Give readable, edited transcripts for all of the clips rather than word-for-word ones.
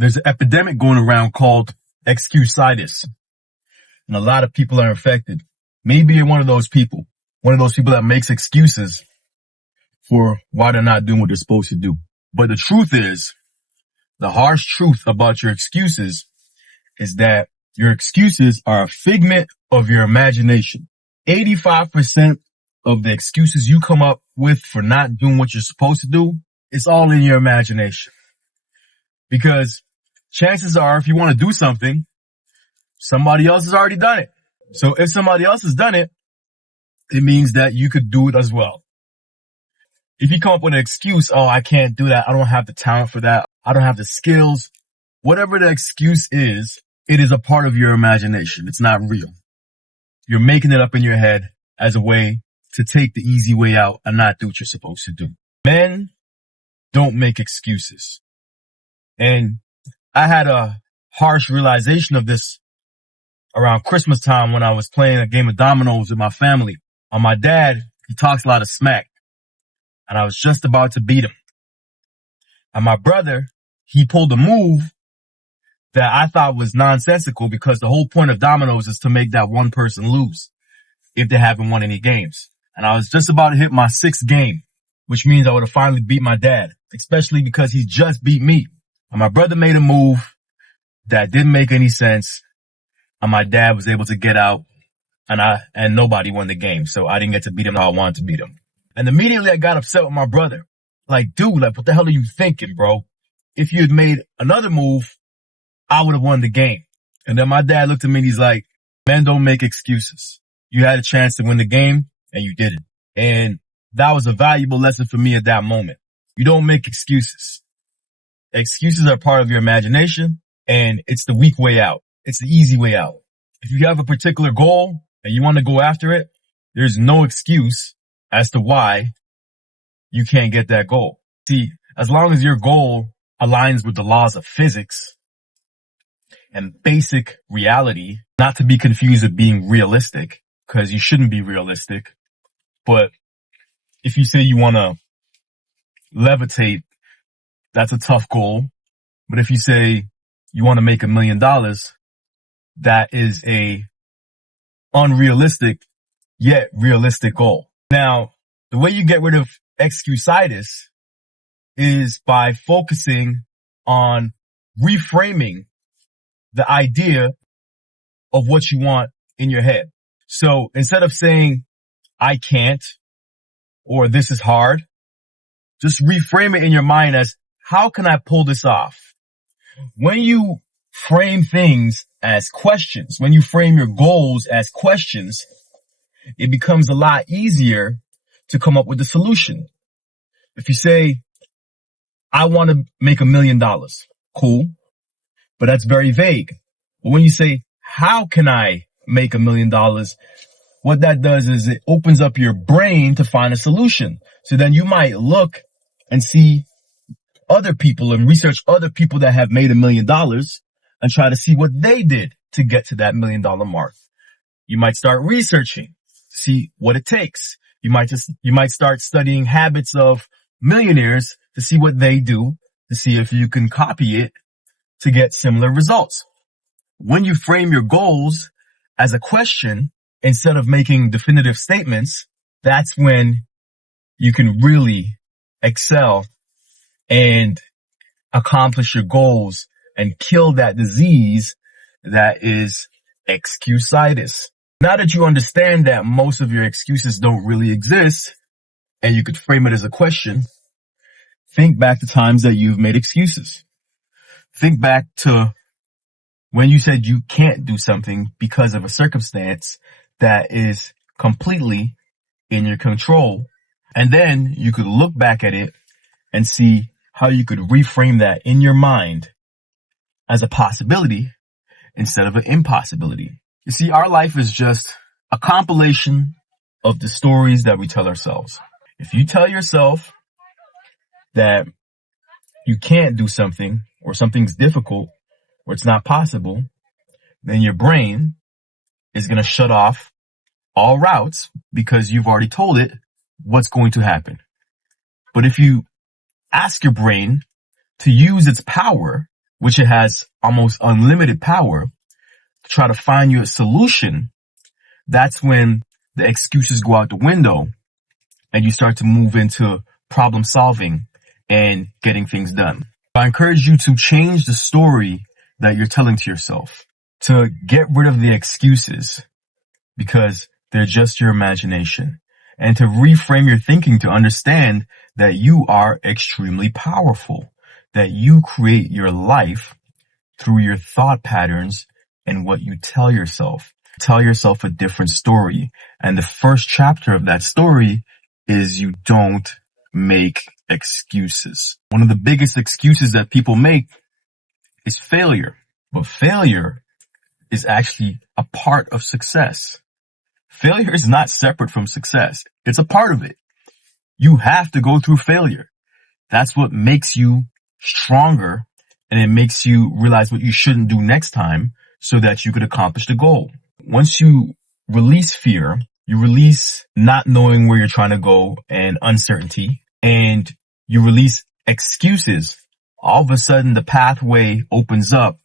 There's an epidemic going around called Excuseitis, and a lot of people are infected. Maybe you're one of those people that makes excuses for why they're not doing what they're supposed to do. But the truth is, the harsh truth about your excuses is that your excuses are a figment of your imagination. 85% of the excuses you come up with for not doing what you're supposed to do, it's all in your imagination. Because chances are, if you want to do something, somebody else has already done it. So if somebody else has done it, it means that you could do it as well. If you come up with an excuse, oh, I can't do that, I don't have the talent for that, I don't have the skills, whatever the excuse is, it is a part of your imagination. It's not real. You're making it up in your head as a way to take the easy way out and not do what you're supposed to do. Men don't make excuses. And I had a harsh realization of this around Christmas time when I was playing a game of dominoes with my family. My dad, he talks a lot of smack, and I was just about to beat him. And my brother, he pulled a move that I thought was nonsensical, because the whole point of dominoes is to make that one person lose if they haven't won any games. And I was just about to hit my 6th game, which means I would have finally beat my dad, especially because he just beat me. And my brother made a move that didn't make any sense, and my dad was able to get out, and nobody won the game. So I didn't get to beat him how I wanted to beat him. And immediately I got upset with my brother. Like, dude, what the hell are you thinking, bro? If you had made another move, I would have won the game. And then my dad looked at me and he's like, men don't make excuses. You had a chance to win the game and you didn't. And that was a valuable lesson for me at that moment. You don't make excuses. Excuses are part of your imagination, and it's the weak way out. It's the easy way out. If you have a particular goal and you want to go after it, there's no excuse as to why you can't get that goal. See, as long as your goal aligns with the laws of physics and basic reality, not to be confused with being realistic, because you shouldn't be realistic. But if you say you want to levitate, that's a tough goal. But if you say you want to make $1 million, that is a unrealistic yet realistic goal. Now, the way you get rid of excuseitis is by focusing on reframing the idea of what you want in your head. So instead of saying, I can't, or this is hard, just reframe it in your mind as, how can I pull this off? When you frame things as questions, when you frame your goals as questions, it becomes a lot easier to come up with a solution. If you say, I want to make $1 million, cool, but that's very vague. But when you say, how can I make $1 million? What that does is it opens up your brain to find a solution. So then you might look and see other people and research other people that have made $1 million and try to see what they did to get to that $1 million mark. You might start researching to see what it takes. You might start studying habits of millionaires to see what they do, to see if you can copy it to get similar results. When you frame your goals as a question instead of making definitive statements, that's when you can really excel and accomplish your goals and kill that disease that is excuseitis. Now that you understand that most of your excuses don't really exist, and you could frame it as a question, think back to times that you've made excuses. Think back to when you said you can't do something because of a circumstance that is completely in your control. And then you could look back at it and see how you could reframe that in your mind as a possibility instead of an impossibility. You see, our life is just a compilation of the stories that we tell ourselves. If you tell yourself that you can't do something, or something's difficult, or it's not possible, then your brain is going to shut off all routes because you've already told it what's going to happen. But if you ask your brain to use its power which it has almost unlimited power to try to find you a solution, that's when the excuses go out the window and you start to move into problem solving and getting things done. I encourage you to change the story that you're telling to yourself, to get rid of the excuses because they're just your imagination, and to reframe your thinking to understand that you are extremely powerful, that you create your life through your thought patterns and what you tell yourself. Tell yourself a different story. And the first chapter of that story is you don't make excuses. One of the biggest excuses that people make is failure. But failure is actually a part of success. Failure is not separate from success. It's a part of it. You have to go through failure. That's what makes you stronger, and it makes you realize what you shouldn't do next time so that you could accomplish the goal. Once you release fear, you release not knowing where you're trying to go and uncertainty, and you release excuses, all of a sudden the pathway opens up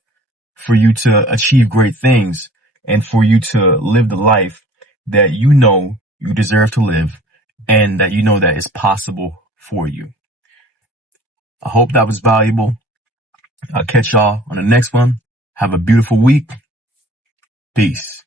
for you to achieve great things and for you to live the life that you know you deserve to live and that you know that is possible for you. I hope that was valuable. I'll catch y'all on the next one. Have a beautiful week. Peace.